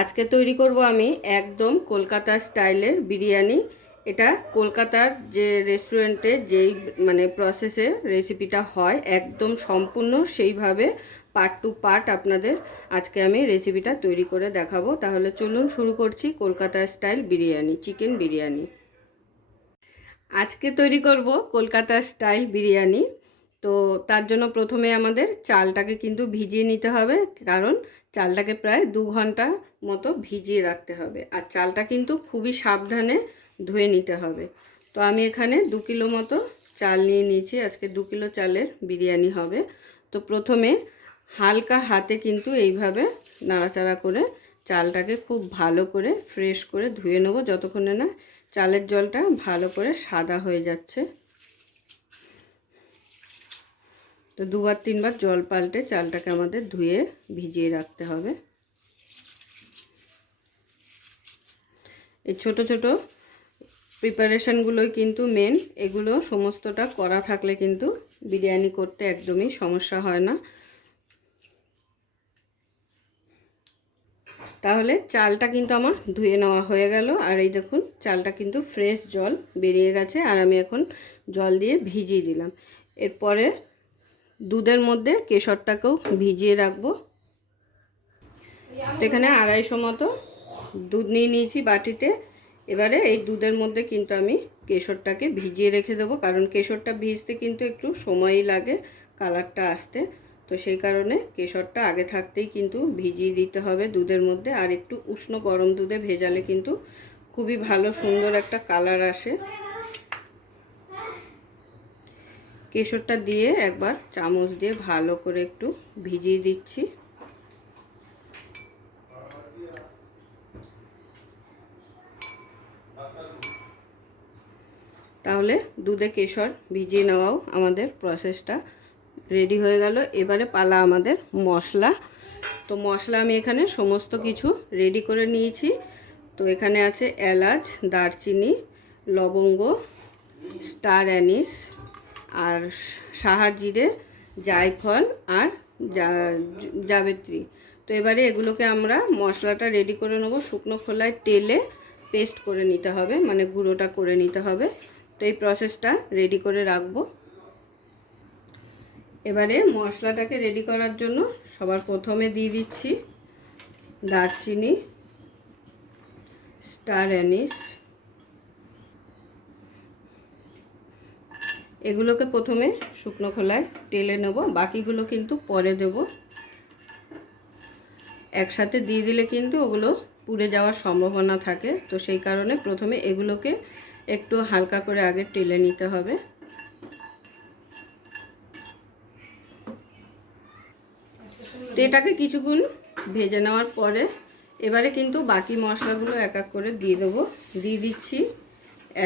আজকে তৈরি করব আমি একদম কলকাতা স্টাইলের বিরিয়ানি। এটা কলকাতার যে রেস্টুরেন্টে যেই প্রসেসে রেসিপিটা হয় একদম সম্পূর্ণ সেইভাবে পার্ট টু পার্ট আপনাদের আজকে আমি রেসিপিটা তৈরি করে দেখাবো। তাহলে চলুন শুরু করছি কলকাতা স্টাইল বিরিয়ানি, চিকেন বিরিয়ানি। আজকে তৈরি করব কলকাতা স্টাইল বিরিয়ানি। তো তার জন্য প্রথমে আমাদের চালটাকে কিন্তু ভিজিয়ে নিতে হবে, কারণ চালটাকে প্রায় 2 ঘন্টা মতো ভিজিয়ে রাখতে হবে। আর চালটা কিন্তু খুবই সাবধানে ধুয়ে নিতে হবে। তো আমি এখানে 2 কিলো মতো চাল নিয়ে নিয়েছি। আজকে 2 কিলো চালের বিরিয়ানি হবে। তো প্রথমে হালকা হাতে কিন্তু এইভাবে নাড়াচাড়া করে চালটাকে খুব ভালো করে ফ্রেশ করে ধুয়ে নেব, যতক্ষণে না চালের জলটা ভালো করে সাদা হয়ে যাচ্ছে। তো 2-3 বার জল পাল্টে চালটাকে আমাদের ধুয়ে ভিজিয়ে রাখতে হবে। এই ছোট ছোট প্রিপারেশনগুলোই কিন্তু মেন। এগুলো সমস্তটা করা থাকলে কিন্তু বিরিয়ানি করতে একদমই সমস্যা হয় না। তাহলে চালটা কিন্তু আমার ধুয়ে নেওয়া হয়ে গেল। আর এই দেখুন চালটা কিন্তু ফ্রেশ জল বেরিয়ে গেছে। আর আমি এখন জল দিয়ে ভিজিয়ে দিলাম। এরপরে দুধের মধ্যে কেশরটাকেও ভিজিয়ে রাখবো। এখানে 250 মতো দুধ নিয়ে নিয়েছি বাটিতে। এবারে এই দুধের মধ্যে কিন্তু আমি কেশরটাকে ভিজিয়ে রেখে দেবো, কারণ কেশরটা ভিজতে কিন্তু একটু সময়ই লাগে কালারটা আসতে। তো সেই কারণে কেশরটা আগে থাকতেই কিন্তু ভিজিয়ে দিতে হবে দুধের মধ্যে। আর একটু উষ্ণ গরম দুধে ভেজালে কিন্তু খুবই ভালো সুন্দর একটা কালার আসে। কেশরটা দিয়ে একবার চামচ দিয়ে ভালো করে একটু ভিজিয়ে দিচ্ছি। তাহলে দুধে কেশর ভিজিয়ে নেওয়াও আমাদের প্রসেসটা রেডি হয়ে গেল। এবারে পালা আমাদের মশলা। তো মশলা আমি এখানে সমস্ত কিছু রেডি করে নিয়েছি। তো এখানে আছে এলাচ, দারচিনি, লবঙ্গ, স্টার অ্যানিস, আর সাহাজিরে, জায়ফল আর জাবেত্রী। তো এবারে এগুলোকে আমরা মশলাটা রেডি করে নেব। শুকনো খোলায় তেলে পেস্ট করে নিতে হবে, মানে গুঁড়োটা করে নিতে হবে। তো এই প্রসেসটা রেডি করে রাখবো। এবারে মশলাটাকে রেডি করার জন্য সবার প্রথমে দিয়ে দিচ্ছি দারচিনি, স্টার অ্যানিস। এগুলোকে প্রথমে শুকনো খোলায় টেলে নেব, বাকিগুলো কিন্তু পরে দেব। একসাথে দিয়ে দিলে কিন্তু ওগুলো পুড়ে যাওয়ার সম্ভাবনা থাকে। তো সেই কারণে প্রথমে এগুলোকে একটু হালকা করে আগে টেলে নিতে হবে। তো এটাকে কিছুক্ষণ ভেজে নেওয়ার পরে এবারে কিন্তু বাকি মশলাগুলো এক এক করে দিয়ে দেবো। দিয়ে দিচ্ছি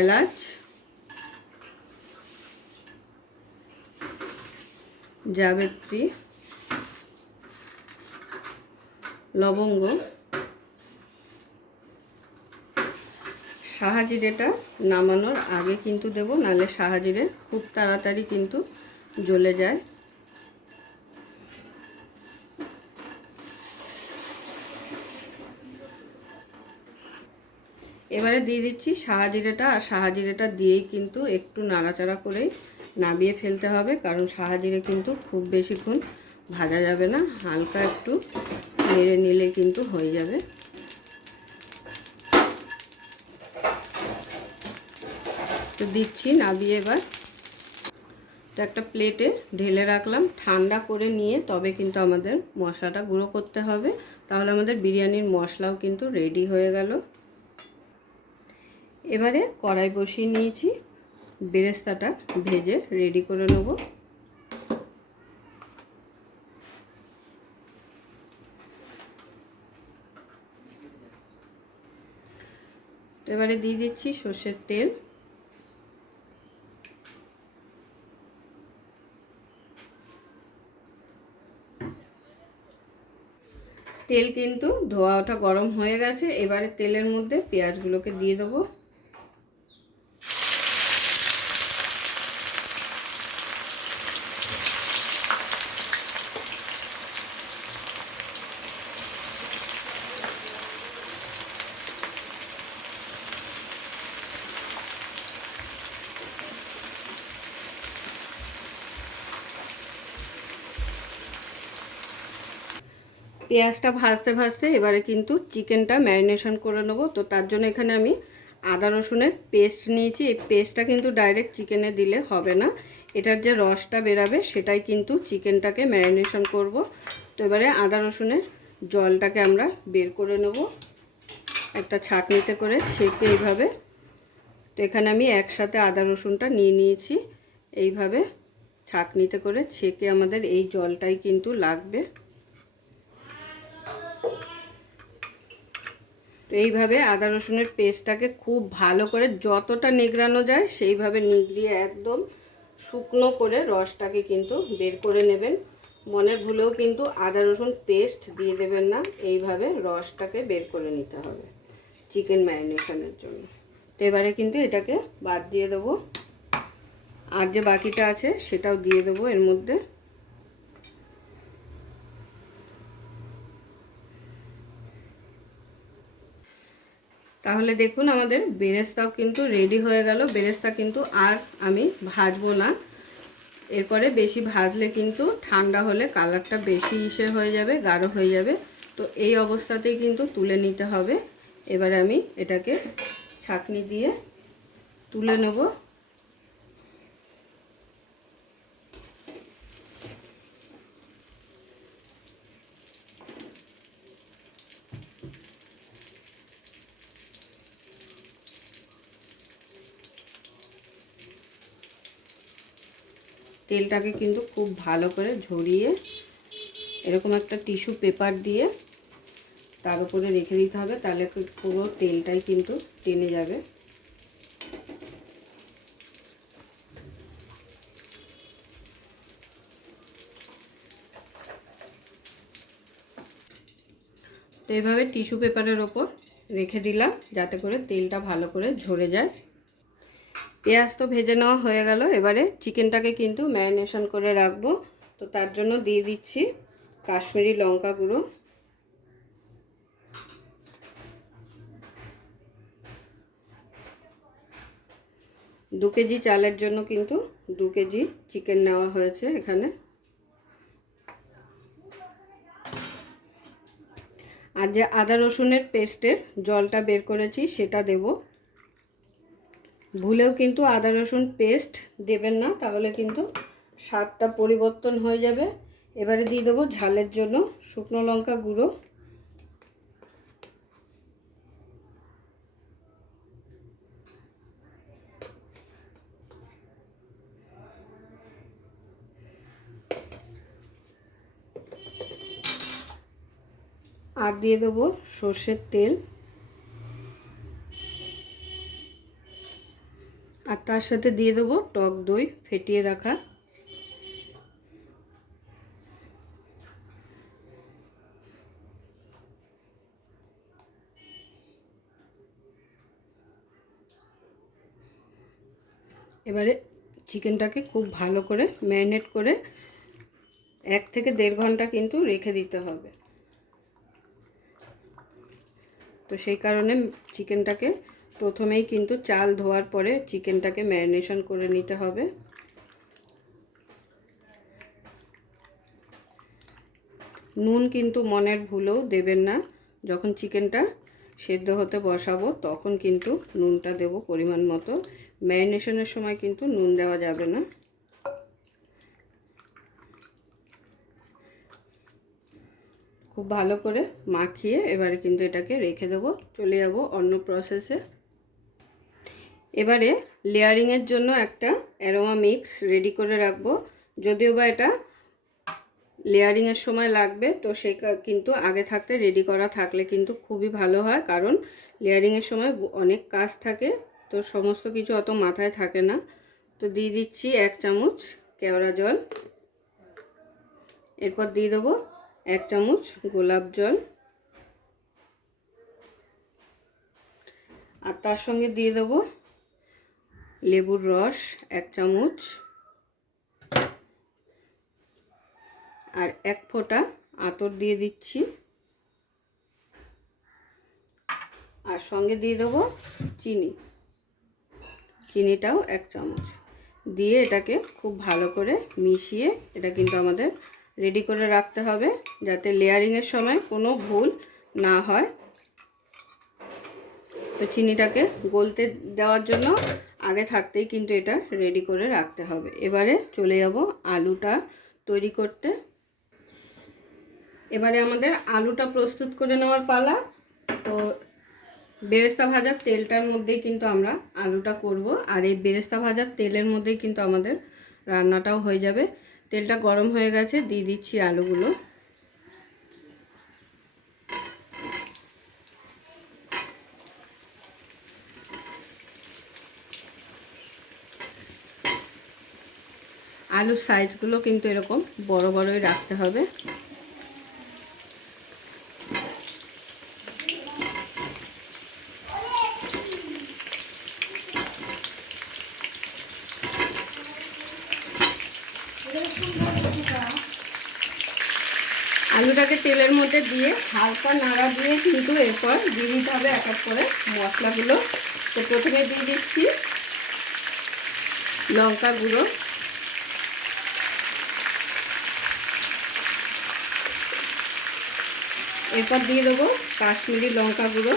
এলাচ, জাবেত্রী, লবঙ্গ, সাহাজিরেটা নামানোর আগে কিন্তু দেব, নাহলে সাহাজিরে খুব তাড়াতাড়ি কিন্তু জ্বলে যায়। এবারে দিয়ে দিচ্ছি সাহাজিরেটা। আর সাহাজিরেটা দিয়েই কিন্তু একটু নাড়াচাড়া করেই নামিয়ে ফেলতে হবে, কারণ সাহাজিরে কিন্তু খুব বেশিক্ষণ ভাজা যাবে না, হালকা একটু নেড়ে নিলে কিন্তু হয়ে যাবে। তো দিচ্ছি নামিয়ে এবার। তো একটা প্লেটে ঢেলে রাখলাম, ঠান্ডা করে নিয়ে তবে কিন্তু আমাদের মশলাটা গুঁড়ো করতে হবে। তাহলে আমাদের বিরিয়ানির মশলাও কিন্তু রেডি হয়ে গেল। এবারে কড়াই বসিয়ে নিয়েছি, বেরেস্তাটা ভেজে রেডি করে নেব। এবারে দিয়ে দিচ্ছি সর্ষের তেল। তেল কিন্তু ধোয়া ওঠা গরম হয়ে গেছে। এবারে তেলের মধ্যে পেঁয়াজগুলোকে দিয়ে দেবো। পেঁয়াজটা ভাজতে ভাজতে এবারে কিন্তু চিকেনটা ম্যারিনেশন করে নেব। তো তার জন্য এখানে আমি আদা রসুনের পেস্ট নিয়েছি। এই পেস্টটা কিন্তু ডাইরেক্ট চিকেনে দিলে হবে না, এটার যে রসটা বেরাবে সেটাই কিন্তু চিকেনটাকে ম্যারিনেশন করব। তো এবারে আদা রসুনের জলটাকে আমরা বের করে নেব একটা ছাঁকনিতে করে ছেঁকে এইভাবে। তো এখানে আমি একসাথে আদা রসুনটা নিয়ে নিয়েছি, এইভাবে ছাঁকনিতে করে ছেঁকে আমাদের এই জলটাই কিন্তু লাগবে। তো এইভাবে আদা রসুনের পেস্টটাকে খুব ভালো করে যতটা নিগড়ানো যায় সেইভাবে নিগড়িয়ে একদম শুকনো করে রসটাকে কিন্তু বের করে নেবেন। মনের ভুলেও কিন্তু আদা রসুন পেস্ট দিয়ে দেবেন না, এইভাবে রসটাকে বের করে নিতে হবে চিকেন ম্যারিনেশনের জন্য। তো এবারে কিন্তু এটাকে বাদ দিয়ে দেবো, আর যে বাকিটা আছে সেটাও দিয়ে দেবো এর মধ্যে। তাহলে দেখুন আমাদের বেরেস্তাও কিন্তু রেডি হয়ে গেল। বেরেস্তা কিন্তু আর আমি ভাজবো না, এরপরে বেশি ভাজলে কিন্তু ঠান্ডা হলে কালারটা বেশি হয়ে যাবে, গাঢ় হয়ে যাবে। তো এই অবস্থাতেই কিন্তু তুলে নিতে হবে। এবারে আমি এটাকে ছাঁকনি দিয়ে তুলে নেব। তেলটাকে কিন্তু খুব ভালো করে ঝরিয়ে এরকম একটা টিস্যু পেপার দিয়ে তার উপরে রেখে দিতে হবে, তাহলে পুরো তেলটাই কিন্তু টেনে যাবে। তো এইভাবে টিস্যু পেপারের ওপর রেখে দিলাম যাতে করে তেলটা ভালো করে ঝরে যায়। পেঁয়াজ তো ভেজে নেওয়া হয়ে গেল, এবারে চিকেনটাকে কিন্তু ম্যারিনেশন করে রাখবো। তো তার জন্য দিয়ে দিচ্ছি কাশ্মীরি লঙ্কা গুঁড়ো, 2 কেজি চালের জন্য কিন্তু 2 কেজি চিকেন নেওয়া হয়েছে এখানে। আর যে আদা রসুনের পেস্টের জলটা বের করেছি সেটা দেব। ভুলেও কিন্তু আদা রসুন পেস্ট দেবেন না, তাহলে কিন্তু স্বাদটা পরিবর্তন হয়ে যাবে। এবারে দিয়ে দেবো ঝালের জন্য শুকনো লঙ্কা গুঁড়ো, আর দিয়ে দেবো সর্ষের তেল, আর তার সাথে দিয়ে দেবো টক দই ফেটিয়ে রাখা। এবারে চিকেনটাকে খুব ভালো করে ম্যারিনেট করে 1 থেকে 1.5 ঘন্টা কিন্তু রেখে দিতে হবে। তো সেই কারণে চিকেনটাকে প্রথমেই কিন্তু চাল ধোয়ার পরে চিকেনটাকে ম্যারিনেশন করে নিতে হবে। নুন কিন্তু মনের ভুলেও দেবেন না, যখন চিকেনটা সেদ্ধ হতে বসাবো তখন কিন্তু নুনটা দেব পরিমাণ মতো, ম্যারিনেশনের সময় কিন্তু নুন দেওয়া যাবে না। খুব ভালো করে মাখিয়ে এবারে কিন্তু এটাকে রেখে দেবো, চলে যাব অন্য প্রসেসে। এবারে লেয়ারিংয়ের জন্য একটা অ্যারোমা মিক্স রেডি করে রাখবো। যদিও বা এটা লেয়ারিংয়ের সময় লাগবে, তো সে কিন্তু আগে থাকতে রেডি করা থাকলে কিন্তু খুবই ভালো হয়, কারণ লেয়ারিংয়ের সময় অনেক কাজ থাকে, তো সমস্ত কিছু অত মাথায় থাকে না। তো দিয়ে দিচ্ছি 1 চামচ কেওড়া জল, এরপর দিয়ে দেবো 1 চামচ গোলাপ জল, আর তার সঙ্গে দিয়ে দেবো লেবুর রস 1 চামচ, আর 1 ফোঁটা আতর দিয়ে দিচ্ছি, আর সঙ্গে দিয়ে দেবো চিনিটাও 1 চামচ দিয়ে এটাকে খুব ভালো করে মিশিয়ে এটা কিন্তু আমাদের রেডি করে রাখতে হবে, যাতে লেয়ারিংয়ের সময় কোনো ভুল না হয়। তো চিনিটাকে গলতে দেওয়ার জন্য আগে থাকতেই কিন্তু এটা রেডি করে রাখতে হবে। এবারে চলে যাব আলুটা তৈরি করতে। এবারে আমাদের আলুটা প্রস্তুত করে নেওয়ার পালা। তো বেরেস্তা ভাজার তেলটার মধ্যেই কিন্তু আমরা আলুটা করব, আর এই বেরেস্তা ভাজার তেলের মধ্যেই কিন্তু আমাদের রান্নাটাও হয়ে যাবে। তেলটা গরম হয়ে গেছে, দিয়ে দিচ্ছি আলুগুলো। আলুর সাইজগুলো কিন্তু এরকম বড় বড়ই রাখতে হবে। আলুটাকে তেলের মধ্যে দিয়ে হালকা নাড়া দিয়ে কিন্তু এরপর দিয়ে দিতে হবে এক এক করে মশলাগুলো। তো প্রথমে দিয়ে দিচ্ছি লঙ্কা গুঁড়ো, এরপর দিয়ে দেবো কাশ্মীরি লঙ্কা গুঁড়ো,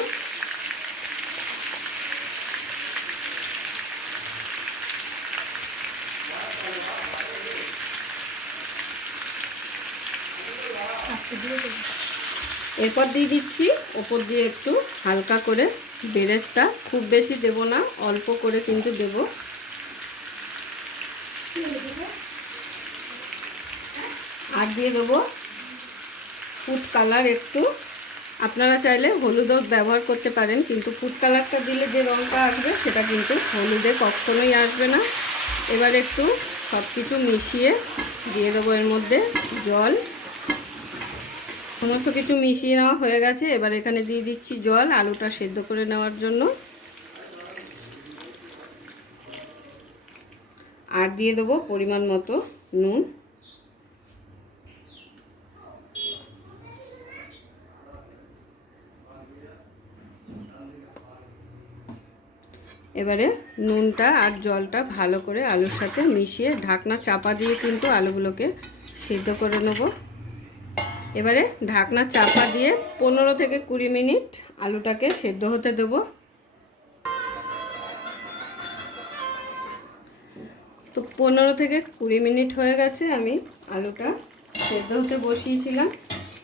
এরপর দিয়ে দিচ্ছি ওপর দিয়ে একটু হালকা করে বেরেস্তা, খুব বেশি দেব না, অল্প করে কিন্তু দেব। আর দিয়ে দেবো ফুড কালার একটু, আপনারা চাইলে হলুদও ব্যবহার করতে পারেন, কিন্তু ফুড কালারটা দিলে যে রঙটা আসবে সেটা কিন্তু হলুদে কখনোই আসবে না। এবার একটু সব কিছু মিশিয়ে দিয়ে দেবো এর মধ্যে জল। সমস্ত কিছু মিশিয়ে নেওয়া হয়ে গেছে, এবার এখানে দিয়ে দিচ্ছি জল আলুটা সেদ্ধ করে নেওয়ার জন্য। আর দিয়ে দেবো পরিমাণ মতো নুন। এবারে নুনটা আর জলটা ভালো করে আলুর সাথে মিশিয়ে ঢাকনা চাপা দিয়ে কিন্তু আলুগুলোকে সিদ্ধ করে নেব। এবারে ঢাকনা চাপা দিয়ে 15 থেকে 20 মিনিট আলুটাকে সেদ্ধ হতে দেব। তো 15 থেকে 20 মিনিট হয়ে গেছে, আমি আলুটা সেদ্ধ হতে বসিয়েছিলাম।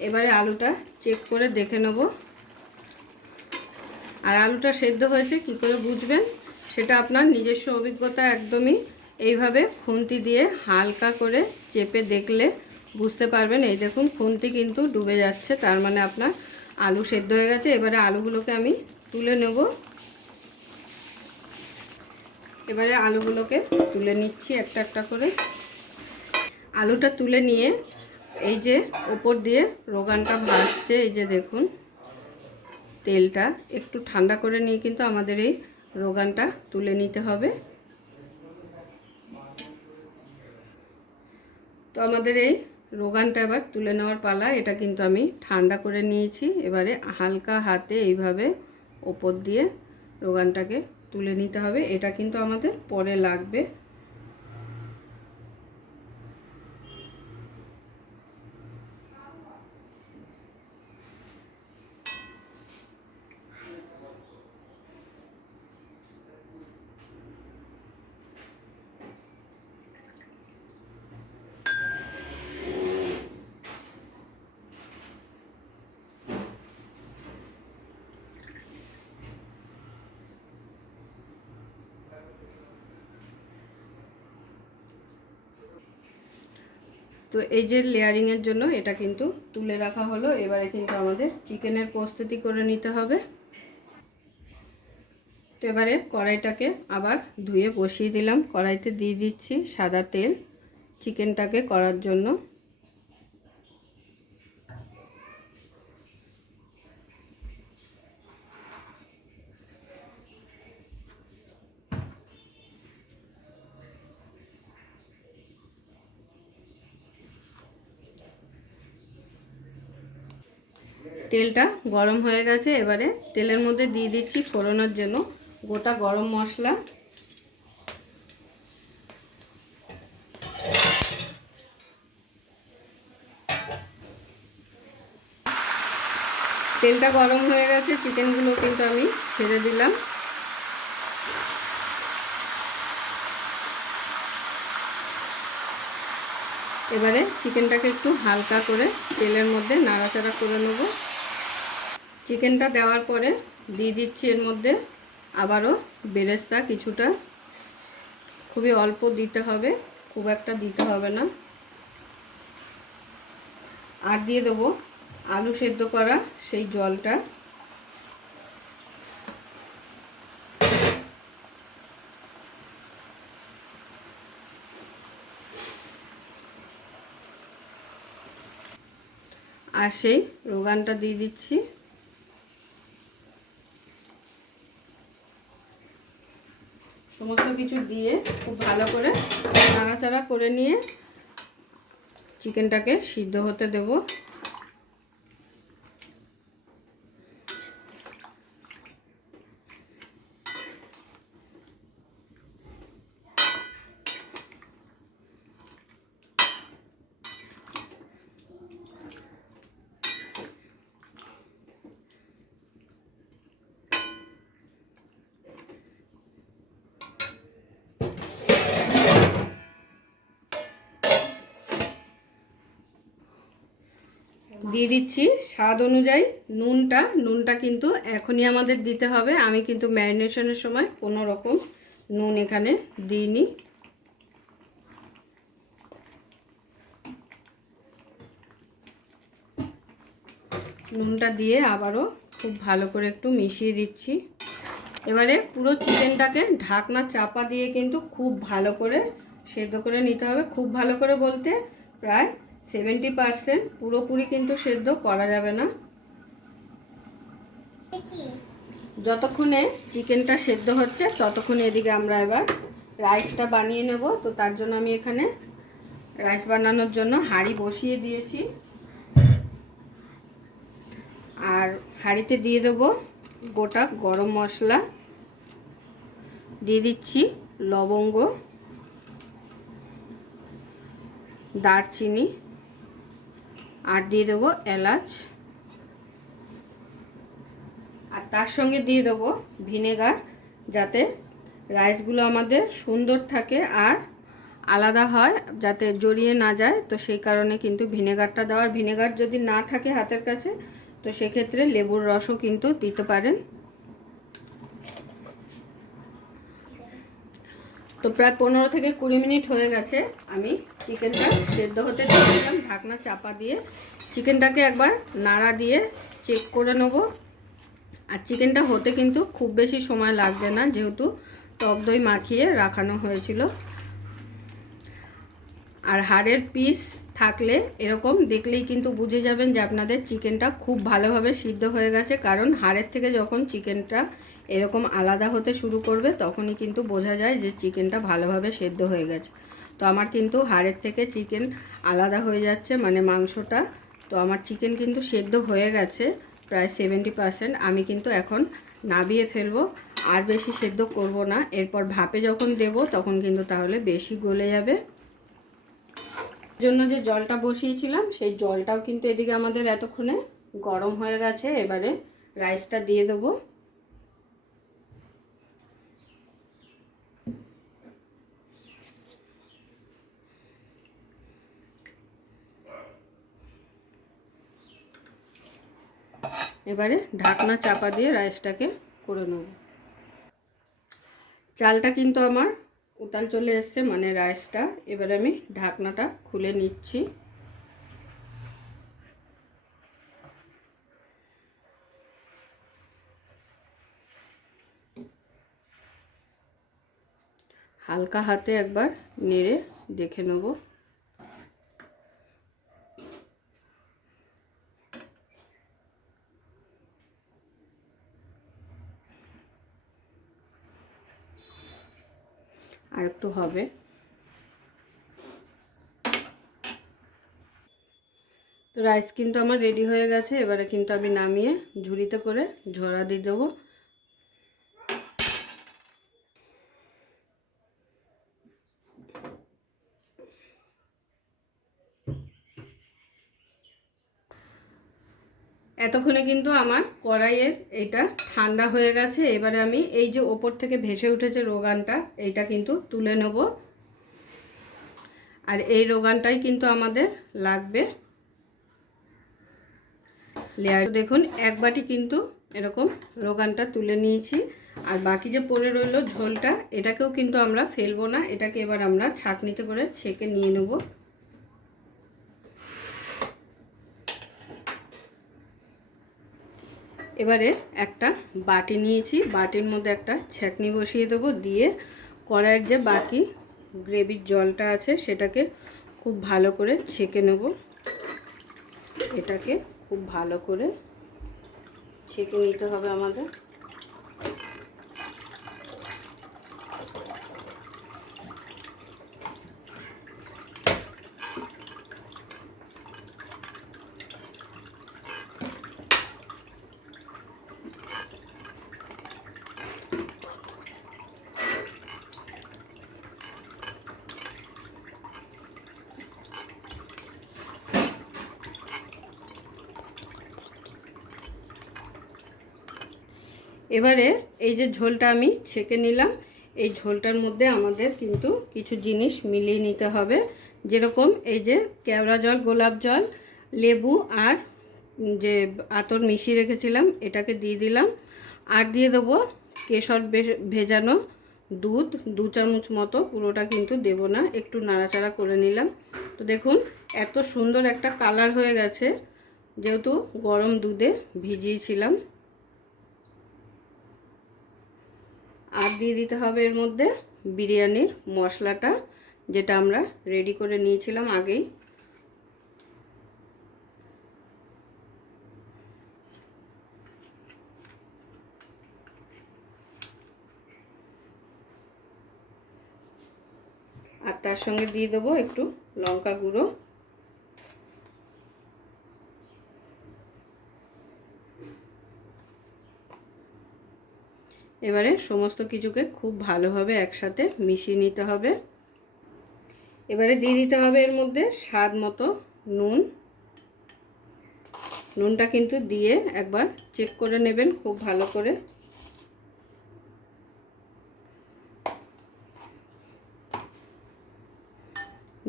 এবারে আলুটা চেক করে দেখে নেব। আর আলুটা সেদ্ধ হয়েছে কি করে বুঝবেন, সেটা আপনার নিজস্ব অভিজ্ঞতা একদমই এইভাবে খুন্তি দিয়ে হালকা করে চেপে দেখলে বুঝতে পারবেন। এই দেখুন খুন্তি কিন্তু ডুবে যাচ্ছে, তার মানে আপনার আলু সেদ্ধ হয়ে গেছে। এবারে আলুগুলোকে আমি তুলে নেব। এবারে আলুগুলোকে তুলে নিচ্ছি একটা একটা করে। আলুটা তুলে নিয়ে এই যে ওপর দিয়ে রোগানটা ভাসছে, এই যে দেখুন তেলটা একটু ঠান্ডা করে নিয়ে কিন্তু আমাদের এই রোগানটা তুলে নিতে হবে। তো আমাদের এই রোগানটা এবার তুলে নেওয়ার পালা। এটা কিন্তু আমি ঠান্ডা করে নিয়েছি। এবারে হালকা হাতে এইভাবে ওপর দিয়ে রোগানটাকে তুলে নিতে হবে, এটা কিন্তু আমাদের পরে লাগবে। তো এই যে লেয়ারিংয়ের জন্য এটা কিন্তু তুলে রাখা হলো। এবারে কিন্তু আমাদের চিকেনের প্রস্তুতি করে নিতে হবে। তো এবারে কড়াইটাকে আবার ধুয়ে বসিয়ে দিলাম। কড়াইতে দিয়ে দিচ্ছি সাদা তেল চিকেনটাকে করার জন্য। তেলটা গরম হয়ে গেছে, এবারে তেলের মধ্যে দিয়ে দিচ্ছি ফোড়নের জন্য গোটা গরম মশলা, তেলটা গরম হয়ে গেছে, চিকেনগুলো কিন্তু আমি ছেড়ে দিলাম। এবারে চিকেনটাকে একটু হালকা করে তেলের মধ্যে নাড়াচাড়া করে নেব। চিকেনটা দেওয়ার পরে দিয়ে দিচ্ছি এর মধ্যে আবারও বেরেস্তা কিছুটা, খুবই অল্প দিতে হবে, খুব একটা দিতে হবে না। আর দিয়ে দেবো আলু সেদ্ধ করা সেই জলটা। আর সেই রোগানটা দিয়ে দিচ্ছি। সমস্ত কিছু দিয়ে খুব ভালো করে নাড়াচাড়া করে নিয়ে চিকেনটাকে সিদ্ধ হতে দেব। দিয়ে দিচ্ছি স্বাদ অনুযায়ী নুনটা কিন্তু এখনই আমাদের দিতে হবে। আমি কিন্তু ম্যারিনেশনের সময় কোনো রকম নুন এখানে দিইনি। নুনটা দিয়ে আবারও খুব ভালো করে একটু মিশিয়ে দিচ্ছি। এবারে পুরো চিকেনটাকে ঢাকনা চাপা দিয়ে কিন্তু খুব ভালো করে সেদ্ধ করে নিতে হবে। খুব ভালো করে বলতে প্রায় 70%, পুরোপুরি কিন্তু সেদ্ধ করা যাবে না। যতক্ষণে চিকেনটা সেদ্ধ হচ্ছে ততক্ষণে এদিকে আমরা এবার রাইসটা বানিয়ে নেব। তো তার জন্য আমি এখানে রাইস বানানোর জন্য হাঁড়ি বসিয়ে দিয়েছি। আর হাঁড়িতে দিয়ে দেবো গোটা গরম মশলা, দিয়ে দিচ্ছি লবঙ্গ, দারচিনি, আর দিয়ে দেবো এলাচ, আর তার সঙ্গে দিয়ে দেবো ভিনেগার, যাতে রাইসগুলো আমাদের সুন্দর থাকে আর আলাদা হয়, যাতে জড়িয়ে না যায়। তো সেই কারণে কিন্তু ভিনেগারটা দেওয়ার। ভিনেগার যদি না থাকে হাতের কাছে তো সেক্ষেত্রে লেবুর রসও কিন্তু দিতে পারেন। তো প্রায় 15 থেকে 20 মিনিট হয়ে গেছে। আমি চিকেনটা সেদ্ধ হতে দিয়েছিলাম ঢাকনা চাপা দিয়ে। চিকেনটাকে একবার নাড়া দিয়ে চেক করে নেব। আর চিকেনটা হতে কিন্তু খুব বেশি সময় লাগবে না, যেহেতু টক দই মাখিয়ে রাখানো হয়েছিল। আর হাড়ের পিস থাকলে এরকম দেখলেই কিন্তু বুঝে যাবেন যে আপনাদের চিকেনটা খুব ভালোভাবে সিদ্ধ হয়ে গেছে, কারণ হাড়ের থেকে যখন চিকেনটা এরকম আলাদা হতে শুরু করবে তখনই কিন্তু বোঝা যায় যে চিকেনটা ভালোভাবে সেদ্ধ হয়ে গেছে। তো আমার কিন্তু হাড়ের থেকে চিকেন আলাদা হয়ে যাচ্ছে, মানে মাংসটা। তো আমার চিকেন কিন্তু সেদ্ধ হয়ে গেছে প্রায় 70%। আমি কিন্তু এখন নাবিয়ে ফেলবো, আর বেশি সেদ্ধ করব না। এরপর ভাপে যখন দেব তখন কিন্তু তাহলে বেশি গলে যাবে। জন্য যে জলটা বসিয়েছিলাম সেই জলটাও কিন্তু এদিকে আমাদের এতক্ষণে গরম হয়ে গেছে। এবারে রাইসটা দিয়ে দেব। এবারে ঢাকনা চাপা দিয়ে রাইসটাকে করে নেব। চালটা কিন্তু আমার উতাল চলে এসছে, মানে রাইসটা। এবারে আমি ঢাকনাটা খুলে নিচ্ছি। হালকা হাতে একবার নেড়ে দেখে নেব। আর একটু হবে। তো রাইস কিন্তু আমার রেডি হয়ে গেছে। এবারে কিন্তু আমি নামিয়ে ঝুড়িতে করে ঝরা দিয়ে দেবো। এতক্ষণে কিন্তু আমার কড়াইয়ের এটা ঠান্ডা হয়ে গেছে। এবারে আমি এই যে ওপর থেকে ভেসে উঠেছে রোগানটা, এইটা কিন্তু তুলে নেব। আর এই রোগানটাই কিন্তু আমাদের লাগবে লেয়ার। দেখুন এক বাটি কিন্তু এরকম রোগানটা তুলে নিয়েছি। আর বাকি যে পড়ে রইল ঝোলটা, এটাকেও কিন্তু আমরা ফেলবো না, এটাকে এবার আমরা ছাঁকনিতে করে ছেঁকে নিয়ে নেব। এবারে একটা বাটি নিয়েছি, বাটির মধ্যে একটা ছাঁকনি বসিয়ে দেবো, দিয়ে কড়াইয়ের যে বাকি গ্রেভির জলটা আছে সেটাকে খুব ভালো করে ছেঁকে নেব। এটাকে খুব ভালো করে ছেঁকে নিতে হবে আমাদের। এবারে এই যে ঝোলটা আমি ছেঁকে নিলাম, এই ঝোলটার মধ্যে আমাদের কিন্তু কিছু জিনিস মিলিয়ে নিতে হবে। যেরকম এই যে কেওড়া জল, গোলাপ জল, লেবু আর যে আতর মিশিয়ে রেখেছিলাম এটাকে দিয়ে দিলাম। আর দিয়ে দেবো কেশর ভেজানো দুধ 2 চামচ মতো, পুরোটা কিন্তু দেব না, একটু নাড়াচাড়া করে নিলাম। তো দেখুন এত সুন্দর একটা কালার হয়ে গেছে, যেহেতু গরম দুধে ভিজিয়েছিলাম। আর দিয়ে দিতে হবে এর মধ্যে বিরিয়ানির মশলাটা, যেটা আমরা রেডি করে নিয়েছিলাম আগেই। আর তার সঙ্গে দিয়ে দেবো একটু লঙ্কা গুঁড়ো। এবারে সমস্ত কিছুকে খুব ভালোভাবে একসাথে মিশিয়ে নিতে হবে। এবারে দিয়ে দিতে হবে এর মধ্যে স্বাদ মতো নুন। নুনটা কিন্তু দিয়ে একবার চেক করে নেবেন খুব ভালো করে।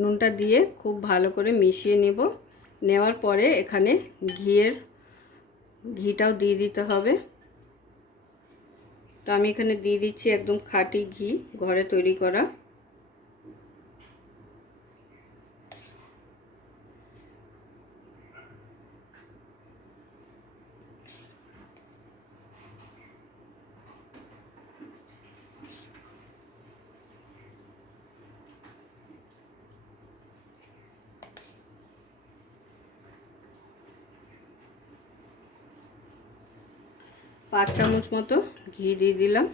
নুনটা দিয়ে খুব ভালো করে মিশিয়ে নেব। নেওয়ার পরে এখানে ঘিটাও দিয়ে দিতে হবে। তো আমি এখানে দিয়ে দিচ্ছি একদম খাঁটি ঘি, ঘরে তৈরি করা। পাঁচ চামচ মতো ঘি দিয়ে দিলাম,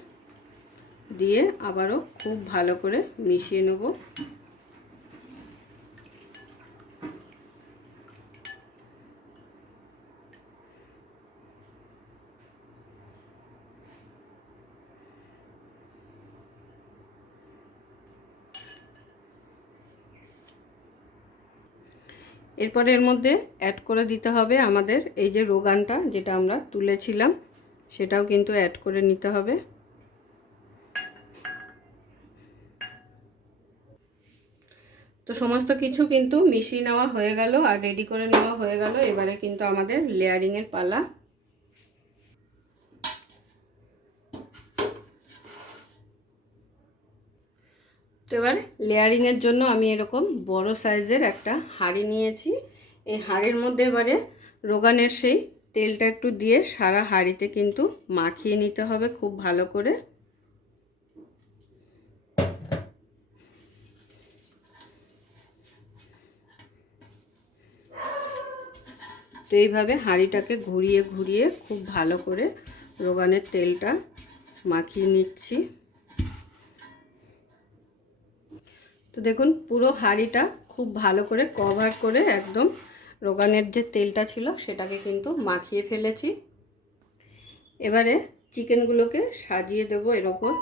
দিয়ে আবারও খুব ভালো করে মিশিয়ে নেব। এরপরে এর মধ্যে অ্যাড করে দিতে হবে আমাদের এই যে রোগানটা, যেটা আমরা তুলেছিলাম সেটাও কিন্তু অ্যাড করে নিতে হবে। তো সমস্ত কিছু কিন্তু মিশিয়ে নেওয়া হয়ে গেল আর রেডি করে নেওয়া হয়ে গেল। এবারে কিন্তু আমাদের লেয়ারিংয়ের পালা। তো এবার লেয়ারিংয়ের জন্য আমি এরকম বড় সাইজের একটা হাঁড়ি নিয়েছি। এই হাঁড়ির মধ্যে এবারে রোগানের সেই তেলটা একটু দিয়ে সারা হাঁড়িতে কিন্তু মাখিয়ে নিতে হবে খুব ভালো করে। তো এইভাবে হাঁড়িটাকে ঘুরিয়ে ঘুরিয়ে খুব ভালো করে রোগানের তেলটা মাখিয়ে নিচ্ছি। তো দেখুন পুরো হাঁড়িটা খুব ভালো করে কভার করে একদম রোগানের যে তেলটা ছিল সেটাকে কিন্তু মাখিয়ে ফেলেছি। এবারে চিকেনগুলোকে সাজিয়ে দেবো এর ওপর।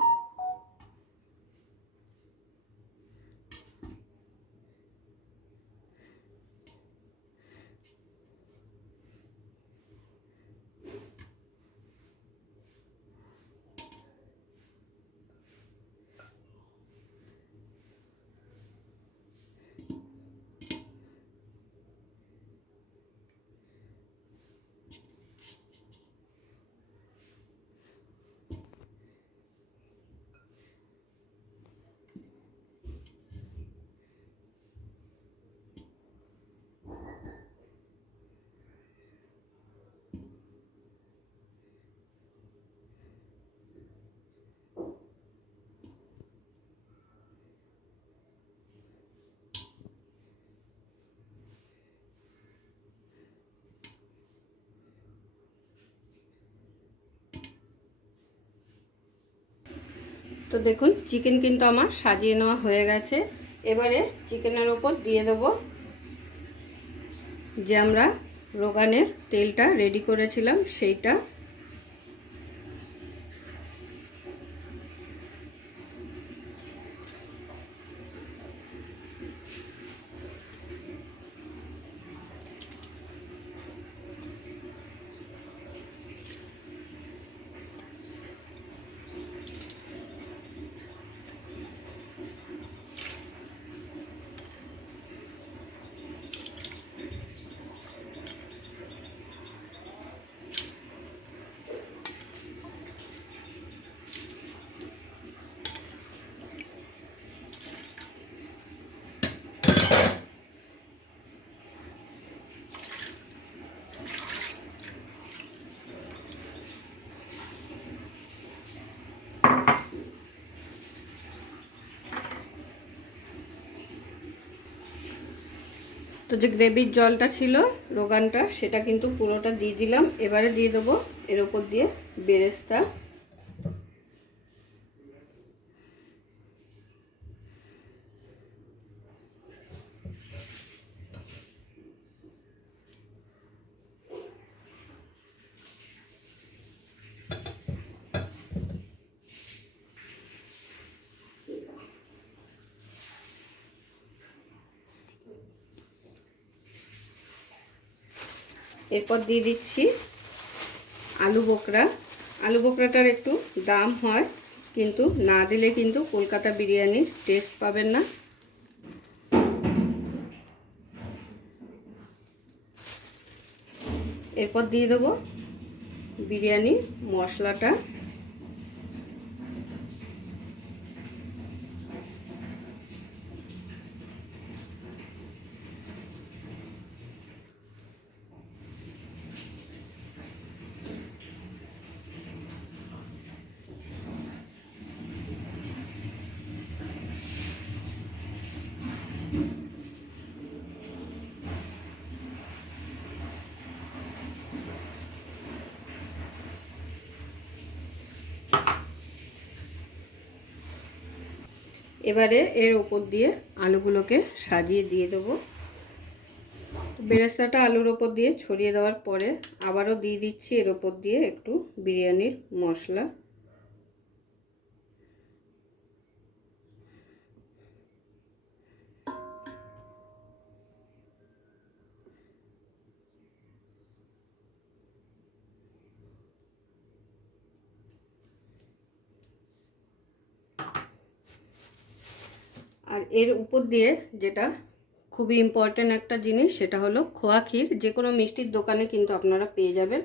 তো দেখুন চিকেন কিন্তু আমার সাজিয়ে নেওয়া হয়ে গেছে। এবারে চিকেনের ওপর দিয়ে দেব যে আমরা রোগানের তেলটা রেডি করেছিলাম সেইটা। তো যে গ্রেভির জলটা ছিল রোগানটা সেটা কিন্তু পুরোটা দিয়ে দিলাম। এবারে দিয়ে দেবো এর ওপর দিয়ে বেরেস্তা। এরপর দিয়ে দিচ্ছি আলু বোখরা। আলু বোখরাটার একটু দাম হয়, কিন্তু না দিলে কিন্তু কলকাতা বিরিয়ানির টেস্ট পাবেন না। এরপর দিয়ে দেবো বিরিয়ানি মশলাটা। এবারে এর ওপর দিয়ে আলুগুলোকে সাজিয়ে দিয়ে দেবো। বেরেস্তাটা আলুর ওপর দিয়ে ছড়িয়ে দেওয়ার পরে আবারও দিয়ে দিচ্ছি এর ওপর দিয়ে একটু বিরিয়ানির মশলা। আর এর উপর দিয়ে যেটা খুবই ইম্পর্ট্যান্ট একটা জিনিস, সেটা হলো খোয়া ক্ষীর। যে কোনো মিষ্টির দোকানে কিন্তু আপনারা পেয়ে যাবেন।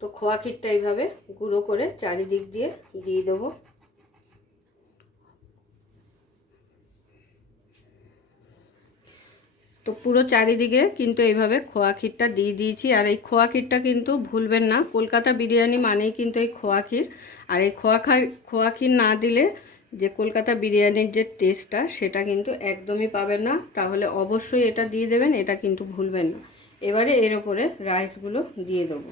তো খোয়া ক্ষীরটা এইভাবে গুঁড়ো করে চারিদিক দিয়ে দিয়ে দেবো। তো পুরো চারিদিকে কিন্তু এইভাবে খোয়া ক্ষীরটা দিয়ে দিয়েছি। আর এই খোয়া ক্ষীরটা কিন্তু ভুলবেন না, কলকাতা বিরিয়ানি মানেই কিন্তু এই খোয়া ক্ষীর। আর এই খোয়া ক্ষীর না দিলে যে কলকাতা বিরিয়ানির যে টেস্টটা সেটা কিন্তু একদমই পাবেন না। তাহলে অবশ্যই এটা দিয়ে দেবেন, এটা কিন্তু ভুলবেন না। এবারে এর ওপরে রাইসগুলো দিয়ে দেবো।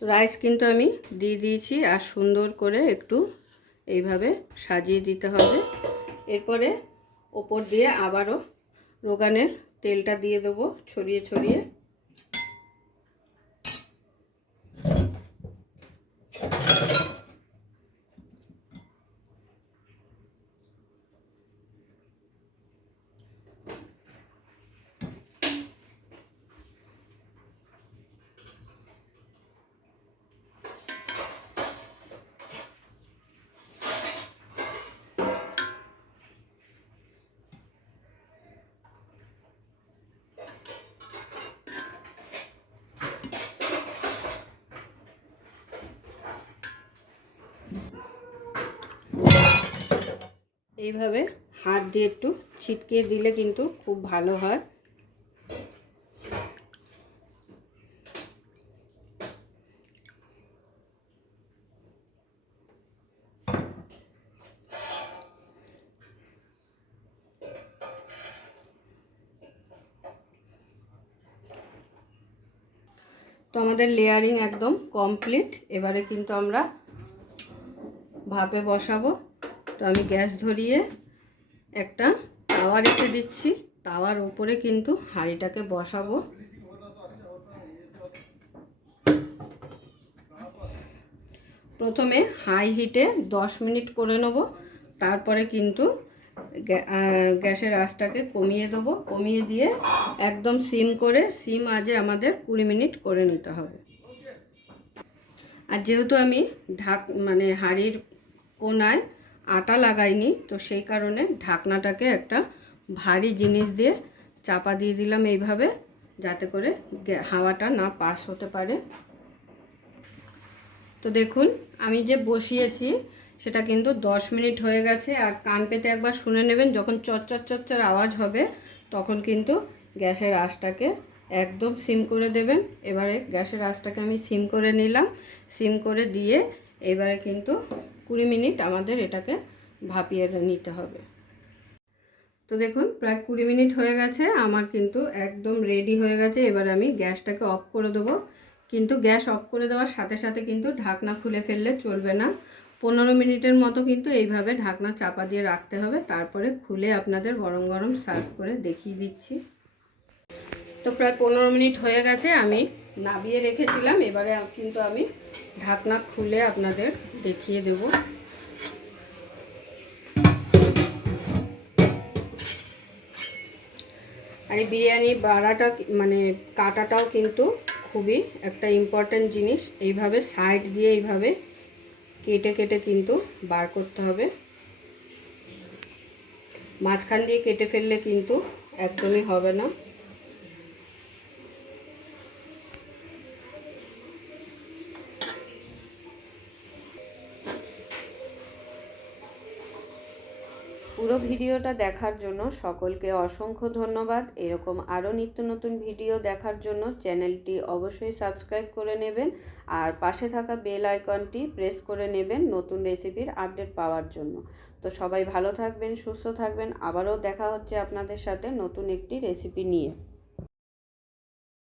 তো রাইস কিন্তু আমি দিয়ে দিয়েছি, আর সুন্দর করে একটু এইভাবে সাজিয়ে দিতে হবে। এরপরে ওপর দিয়ে আবারও রোগানের তেলটা দিয়ে দেবো ছড়িয়ে ছড়িয়ে। এইভাবে হাত দিয়ে একটু ছিটকে দিলে কিন্তু খুব ভালো হয়। তো আমাদের লেয়ারিং একদম কমপ্লিট। এবারে কিন্তু আমরা ভাপে বসাবো। তো আমি গ্যাস ধরিয়ে একটা তাওয়া রেখে দিচ্ছি, তাওয়ার উপরে কিন্তু হাঁড়িটাকে বসাবো। প্রথমে হাই হিটে 10 মিনিট করে নেব, তারপরে কিন্তু গ্যাসের আঁচটাকে কমিয়ে দেবো, কমিয়ে দিয়ে একদম সিম করে, সিম আজে আমাদের 20 মিনিট করে নিতে হবে। আর যেহেতু আমি হাঁড়ির কোনায় আটা লাগাইনি, তো সেই কারণে ঢাকনাটাকে একটা ভারী জিনিস দিয়ে চাপা দিয়ে দিলাম এইভাবে, যাতে করে হাওয়াটা না পাস হতে পারে। তো দেখুন আমি যে বসিয়েছি সেটা কিন্তু 10 মিনিট হয়ে গেছে। আর কান পেতে একবার শুনে নেবেন, যখন চচ্চর চচ্চর আওয়াজ হবে তখন কিন্তু গ্যাসের আঁচটাকে একদম সিম করে দেবেন। এবারে গ্যাসের আঁচটাকে আমি সিম করে নিলাম, সিম করে দিয়ে এবারে কিন্তু 20 মিনিট আমাদের এটাকে ভাপিয়ে নিতে হবে। তো দেখুন প্রায় 20 মিনিট হয়ে গেছে, আমার কিন্তু একদম রেডি হয়ে গেছে। এবার আমি গ্যাসটাকে অফ করে দেবো, কিন্তু গ্যাস অফ করে দেওয়ার সাথে সাথে কিন্তু ঢাকনা খুলে ফেললে চলবে না। 15 মিনিটের মতো কিন্তু এইভাবে ঢাকনা চাপা দিয়ে রাখতে হবে, তারপরে খুলে আপনাদের গরম গরম সার্ভ করে দেখিয়ে দিচ্ছি। তো প্রায় 15 মিনিট হয়ে গেছে, আমি নামিয়ে রেখেছিলাম। এবারে কিন্তু আমি ঢাকনা খুলে আপনাদের দেখিয়ে দেব। আর এই বিরিয়ানি বাড়াটা কাটাটাও কিন্তু খুবই একটা ইম্পর্ট্যান্ট জিনিস। এইভাবে সাইড দিয়ে এইভাবে কেটে কেটে কিন্তু বার করতে হবে। মাঝখান দিয়ে কেটে ফেললে কিন্তু একদমই হবে না। পুরো ভিডিওটা দেখার জন্য সকলকে অসংখ্য ধন্যবাদ। এরকম আরও নিত্য নতুন ভিডিও দেখার জন্য চ্যানেলটি অবশ্যই সাবস্ক্রাইব করে নেবেন, আর পাশে থাকা বেল আইকনটি প্রেস করে নেবেন নতুন রেসিপির আপডেট পাওয়ার জন্য। তো সবাই ভালো থাকবেন, সুস্থ থাকবেন। আবারও দেখা হচ্ছে আপনাদের সাথে নতুন একটি রেসিপি নিয়ে।